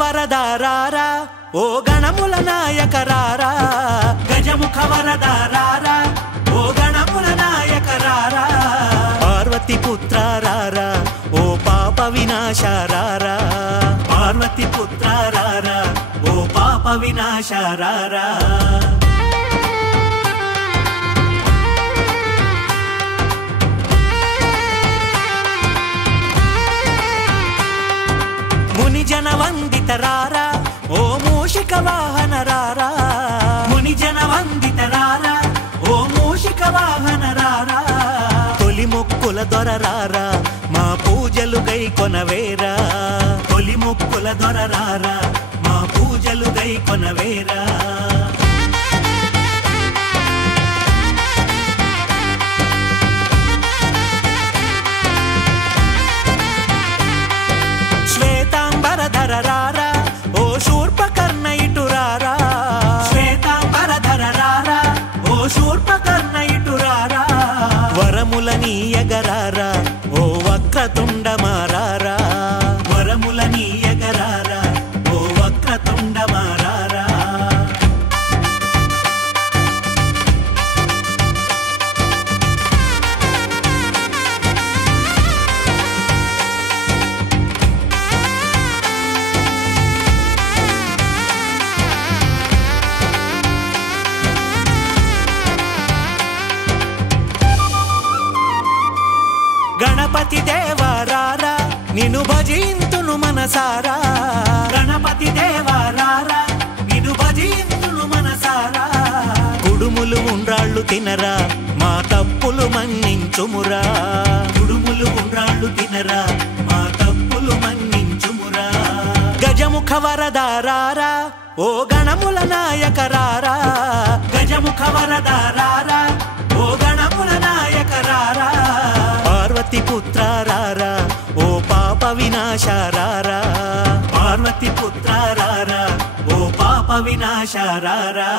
వరదారారా ఓ గణముల నాయక రారా గజముఖ వరదారారా ఓ గణముల నాయక రారా పార్వతి పుత్ర రారా ఓ పాప వినాశ రారా పార్వతి పుత్ర రారా ఓ పాప వినాశ రారా మునిజన వందిత రారా ఓ మూషిక వాహన రారా మునిజన వందిత రారా ఓ మూషిక వాహన రారా తొలి మొక్కుల దొర రారా మా పూజలు గైకొనవేరా తొలి మొక్కుల దొర రారా మా పూజలు గైకొనవేరా శ్వేతాంబరధర రారా ఓ శూర్పకర్ణ ఇటు రారా శ్వేతాంబరధర రారా ఓ శూర్పకర్ణ ఇటు రారా వరముల నీయగరారా ఓ వక్రతుండ మారారా వరముల నీయగరారా ఓ వక్రతుండ మారారా గణపతి దేవారారా నిన్ను భజింతును మనసారా గణపతి దేవారారా నిన్ను భజింతును మనసారా కుడుములు ఉండ్రాళ్ళు తినరా మా తప్పులు మన్నించుమురా కుడుములు ఉండ్రాళ్ళు తినరా మా తప్పులు మన్నించుమురా గజముఖ వరదారారా ఓ గణముల నాయక రారా గజముఖ వరదారారా ఓ గణముల నాయక రారా పార్వతి పుత్ర రారా ఓ పాప వినాశ రారా పార్వతి పుత్ర రారా ఓ పాప వినాశ రారా